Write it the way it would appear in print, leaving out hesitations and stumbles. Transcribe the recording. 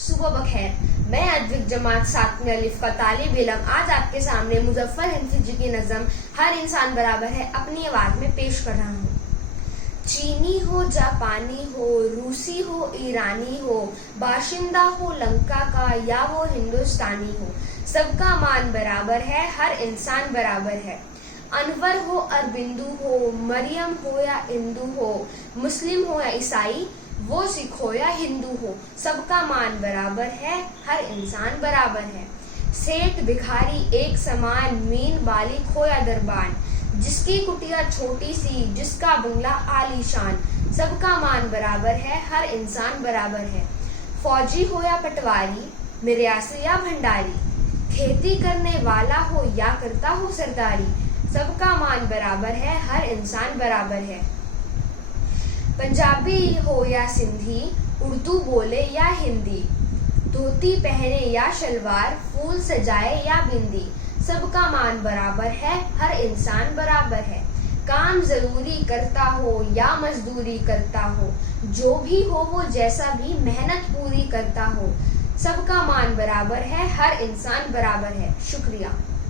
सुबह बखैर। मैं अद्विक जमात 7वीं अलिफ का तालिब इल्म आज आपके सामने मुजफ्फर हिंदफी की नज़म हर इंसान बराबर है अपनी आवाज में पेश कर रहा हूँ। चीनी हो, जापानी हो, रूसी हो, ईरानी हो, बाशिंदा हो लंका का या वो हिंदुस्तानी हो, सबका मान बराबर है, हर इंसान बराबर है। अनवर हो, अरबिंदु हो, मरियम हो या इंदु हो, मुस्लिम हो या ईसाई, वो सिख हो या हिंदू हो, सबका मान बराबर है, हर इंसान बराबर है। सेठ भिखारी एक समान, मीन बालिक हो या दरबान, जिसकी कुटिया छोटी सी, जिसका बंगला आलीशान, सबका मान बराबर है, हर इंसान बराबर है। फौजी हो या पटवारी, मिर्यासी या भंडारी, खेती करने वाला हो या करता हो सरदारी, सबका मान बराबर है, हर इंसान बराबर है। पंजाबी हो या सिंधी, उर्दू बोले या हिंदी, धोती पहने या शलवार, फूल सजाए या बिंदी, सबका मान बराबर है, हर इंसान बराबर है। काम जरूरी करता हो या मजदूरी करता हो, जो भी हो वो जैसा भी मेहनत पूरी करता हो, सबका मान बराबर है, हर इंसान बराबर है। शुक्रिया।